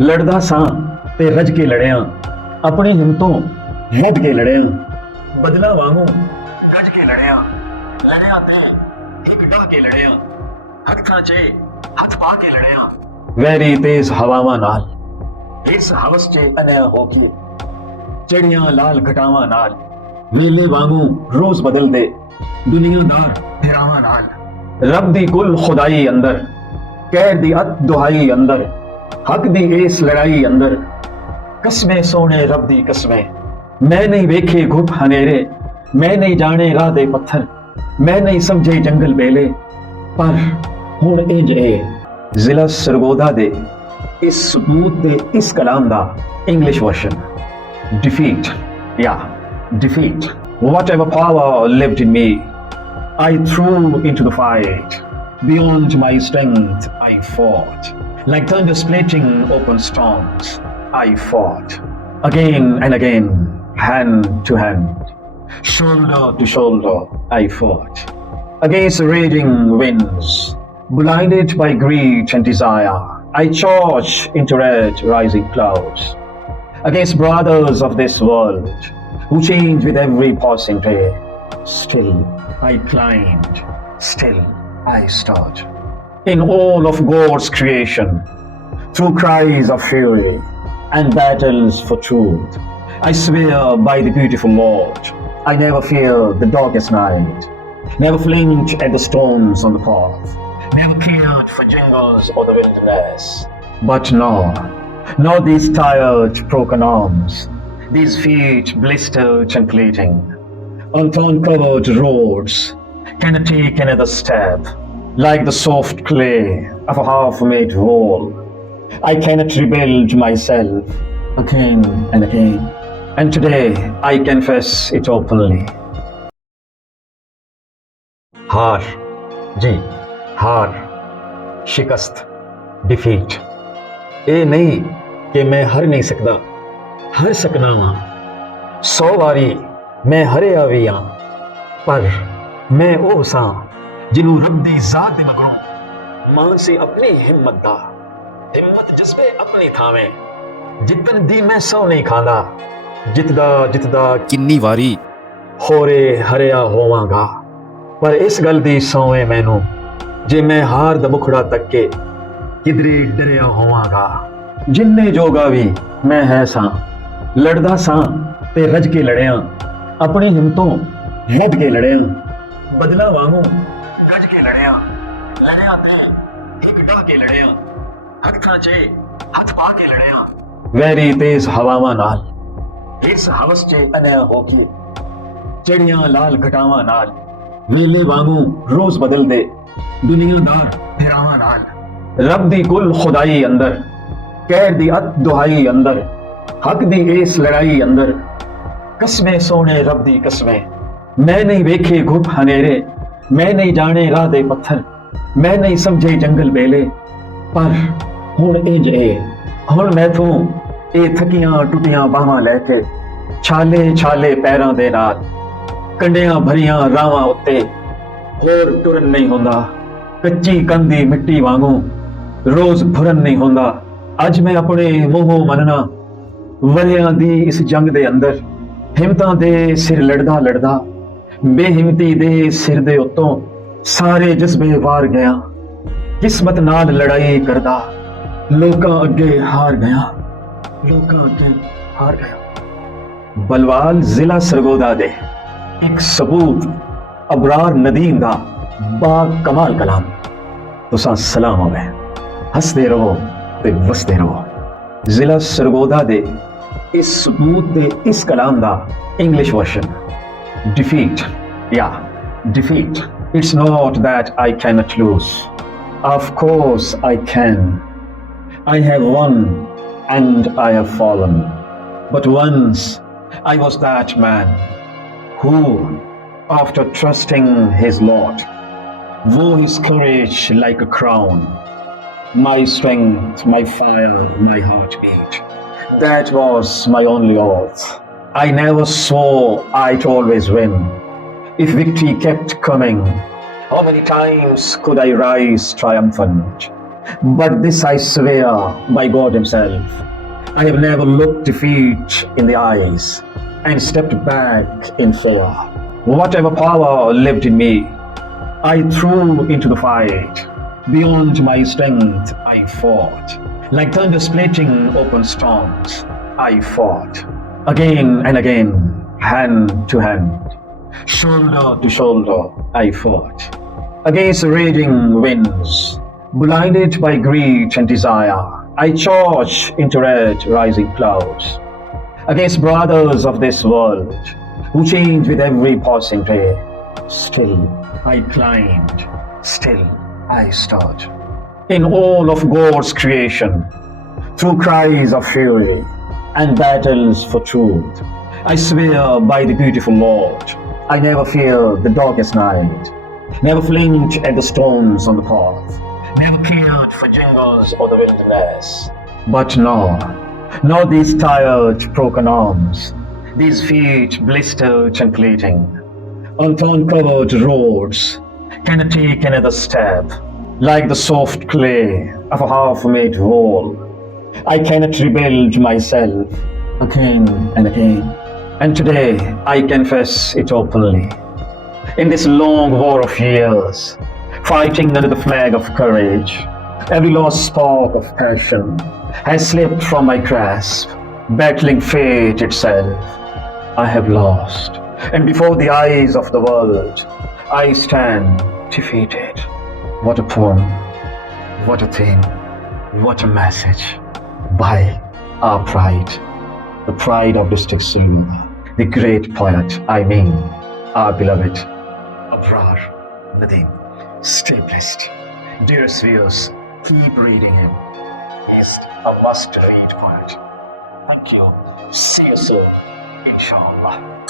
ਲੜਦਾ ਸਾਂ ਤੇ ਰੱਜ ਕੇ ਲੜਿਆ, ਆਪਣੇ ਹਿੰਮਤੋਂ ਵੱਧ ਕੇ ਲੜਿਆ, ਬਦਲਾ ਵਾਂਗੂ ਗੱਜ ਕੇ ਲੜਿਆ, ਲੜਿਆ ਤੇ ਇੱਕ ਢਾਹ ਕੇ ਲੜਿਆ, ਹੱਥਾਂ 'ਚ ਹੱਥ ਪਾ ਕੇ ਲੜਿਆ, ਵੈਰੀ ਤੇਜ਼ ਹਵਾਵਾਂ ਨਾਲ, ਇਸ ਹਵਸ 'ਚ ਅਨਿਆ ਹੋ ਕੇ, ਚੜੀਆਂ ਲਾਲ ਘਟਾਵਾਂ ਨਾਲ, ਵੇਲੇ ਵਾਂਗੂ ਰੋਜ਼ ਬਦਲਦੇ ਦੁਨੀਆਦਾਰ ਫਿਰਾਵਾਂ ਨਾਲ, ਰੱਬ ਦੀ ਕੁੱਲ ਖੁਦਾਈ ਅੰਦਰ, ਕਹਿਰ ਦੀ ਅਤ ਦੁਹਾਈ ਅੰਦਰ, ਹੱਕ ਦੀ ਇਸ ਲੜਾਈ ਅੰਦਰ, ਕਸਮੇ ਸੋਹਣੇ ਰੱਬ ਦੀ ਕਸਮੇ, ਮੈਂ ਨਹੀਂ ਵੇਖੇ ਘੁੱਟ ਹਨੇਰੇ, ਮੈਂ ਨਹੀਂ ਜਾਣੇ ਰਾਹ ਦੇ ਪੱਥਰ, ਮੈਂ ਨਹੀਂ ਸਮਝੇ ਜੰਗਲ ਬੇਲੇ, ਪਰ ਹੁਣ ਇੰਜ ਏ। ਜ਼ਿਲ੍ਹਾ ਸਰਗੋਦਾ ਦੇ ਇਸ ਸਬੂਤ ਦੇ ਇਸ ਕਲਾਮ ਦਾ English version, defeat, defeat. Whatever power lived in me, I threw into the fight. Beyond my strength, I fought. Like thunder splitting open storms, I fought. Again and again, hand to hand, shoulder to shoulder, I fought. Against raging winds, blinded by greed and desire, I charged into red rising clouds. Against brothers of this world, who change with every passing day, still I climbed, still I stood. In all of God's creation, through cries of fury and battles for truth, I swear by the beautiful Lord, I never feared the darkest night, never flinched at the storms on the path, never cared for jungles or the wilderness. But now these tired, broken arms, these feet blistered and bleeding, on thorn-covered roads, cannot take another step. Like the soft clay of a half-made wall, I cannot rebuild myself again and again. And today I confess it openly. हार, जी हार, शिकस्त, डिफीट। ਇਹ ਨਹੀਂ ਕਿ ਮੈਂ ਹਰ ਨਹੀਂ ਸਕਦਾ, ਹਰ ਸਕਣਾ ਵਾਂ। 100 ਵਾਰੀ ਮੈਂ ਹਰਿਆ ਵੀ ਹਾਂ, ਪਰ ਮੈਂ ਉਹ ਸਾਂ ਜਿਹਨੂੰ ਰੱਬ ਦੀ ਜ਼ਾਤ ਦੇ ਮਗਰੋਂ ਮਾਨ ਸੀ ਆਪਣੀ ਹਿੰਮਤ ਦਾ, ਹਿੰਮਤ ਜਜ਼ਬੇ ਆਪਣੀ ਥਾਵੇਂ, ਜਿੱਤਣ ਦੀ ਮੈਂ ਸਹੁੰ ਨਹੀਂ ਖਾਂਦਾ, ਜਿੱਤਦਾ ਕਿੰਨੀ ਵਾਰੀ ਹੋਰੇ ਹਰਿਆ ਹੋਵਾਂਗਾ। ਪਰ ਇਸ ਗੱਲ ਦੀ ਸਹੁੰ ਏ ਮੈਨੂੰ, ਜੇ ਮੈਂ ਹਾਰ ਦਾ ਮੁਖੜਾ ਤੱਕ ਕੇ ਕਿਧਰੇ ਡਰਿਆ ਹੋਵਾਂਗਾ। ਜਿੰਨੇ ਜੋਗਾ ਵੀ ਮੈਂ ਹੈ ਸਾਂ, ਲੜਦਾ ਸਾਂ ਤੇ ਰੱਜ ਕੇ ਲੜਿਆ, ਆਪਣੇ ਹਿੰਮਤੋਂ ਵੱਧ ਕੇ ਲੜਿਆ, ਬਦਲਾ ਵਾਂਗੂ ਗੱਜ ਕੇ ਲੜਿਆ, ਲੜਿਆ ਤੇ ਇੱਕ ਢਾਹ ਕੇ ਲੜਿਆ, ਹੱਥਾਂ 'ਚ ਹੱਥ ਪਾ ਕੇ ਲੜਿਆ, ਵੈਰੀ ਤੇਜ਼ ਹਵਾਵਾਂ ਨਾਲ, ਇਸ ਹਵਸ 'ਚ ਅਨਿਆ ਹੋ ਕੇ, ਚੜੀਆਂ ਲਾਲ ਘਟਾਵਾਂ ਨਾਲ, ਵੇਲੇ ਵਾਂਗੂ ਰੋਜ਼ ਬਦਲਦੇ ਦੁਨੀਆਦਾਰ ਫਿਰਾਵਾਂ ਨਾਲ, ਰੱਬ ਦੀ ਕੁੱਲ ਖੁਦਾਈ ਅੰਦਰ, ਕਹਿਰ ਦੀ ਅਤ ਦੁਹਾਈ ਅੰਦਰ, ਹੱਕ ਦੀ ਇਸ ਲੜਾਈ ਅੰਦਰ, ਕਸਮੇ ਸੋਹਣੇ ਰੱਬ ਦੀ ਕਸਮੇ, ਮੈਂ ਨਹੀਂ ਵੇਖੇ ਘੁੱਟ ਹਨੇਰੇ, ਮੈਂ ਨਹੀਂ ਜਾਣੇ ਰਾਹ ਦੇ ਪੱਥਰ, ਮੈਂ ਨਹੀਂ ਸਮਝੇ ਜੰਗਲ ਬੇਲੇ, ਪਰ ਹੁਣ ਇੰਜ ਏ। ਹੁਣ ਮੈਥੋਂ ਇਹ ਥੱਕੀਆਂ ਟੁੱਟੀਆਂ ਬਾਹਾਂ ਲੈ ਕੇ, ਛਾਲੇ ਪੈਰਾਂ ਦੇ ਨਾਲ, ਕੰਡਿਆਂ ਭਰੀਆਂ ਰਾਵਾਂ ਉੱਤੇ ਹੋਰ ਟੁਰਨ ਨਹੀਂ ਹੁੰਦਾ, ਕੱਚੀ ਕੰਧੀ ਮਿੱਟੀ ਵਾਂਗੂ ਰੋਜ਼ ਭਰਨ ਨਹੀਂ ਹੁੰਦਾ। ਅੱਜ ਮੈਂ ਆਪਣੇ ਮੂੰਹੋਂ ਮੰਨਣਾ, ਵਰਿਆਂ ਦੀ ਇਸ ਜੰਗ ਦੇ ਅੰਦਰ, ਹਿੰਮਤਾਂ ਦੇ ਸਿਰ ਲੜਦਾ ਬੇਹਿੰਮਤੀ ਦੇ ਸਿਰ ਦੇ ਉੱਤੋਂ ਸਾਰੇ ਜਜ਼ਬੇ ਵਾਰ ਗਿਆ, ਕਿਸਮਤ ਨਾਲ ਲੜਾਈ ਕਰਦਾ, ਲੋਕਾਂ ਅੱਗੇ ਹਾਰ ਗਿਆ। ਬਲਵਾਲ ਜ਼ਿਲ੍ਹਾ ਸਰਗੋਦਾ ਦੇ ਇੱਕ ਸਬੂਤ ਅਬਰਾਰ ਨਦੀਮ ਦਾ ਬਾ ਕਮਾਲ ਕਲਾਮ। ਤੁਸਾਂ ਸਲਾਮ ਹੋਵੇ, ਹੱਸਦੇ ਰਹੋ ਤੇ ਵਸਦੇ ਰਹੋ। ਜ਼ਿਲ੍ਹਾ ਸਰਗੋਦਾ ਦੇ ਇਸ ਸਬੂਤ ਦੇ ਇਸ ਕਲਾਮ ਦਾ English version, defeat, defeat. It's not that I cannot lose. Of course I can. I have won and I have fallen. But once I was that man who, after trusting his Lord, wore his courage like a crown, my strength, my fire, my heartbeat. That was my only oath. I never swore I'd always win. If victory kept coming, how many times could I rise triumphant? But this I swear by God Himself, I have never looked defeat in the eyes and stepped back in fear. Whatever power lived in me, I threw into the fight. Beyond my strength, I fought. Like thunder splitting open storms, I fought. Again and again, hand to hand, shoulder to shoulder, I fought. Against raging winds, blinded by greed and desire, I charged into red rising clouds. Against brothers of this world, who change with every passing day, still I climbed, still I stood. In all of God's creation, through cries of fury and battles for truth, I swear by the beautiful Lord, I never fear the darkest night, never flinch at the stones on the path, never cared for jungles or the wilderness. But now these tired, broken arms, these feet blistered and bleeding, on thorn-covered roads, cannot take another step. Like the soft clay of a half-made wall, I cannot rebuild myself again and again. And today I confess it openly. In this long war of years, fighting under the flag of courage, every lost spark of passion has slipped from my grasp, battling fate itself. I have lost, and before the eyes of the world, I stand defeated. What a poem, what a theme, what a message by our pride, the pride of District Surguna, the great poet, our beloved Abrar Nadeem. Stay blessed. Dearest viewers, keep reading him. He's a must-read poet. Thank you. See you soon, inshallah.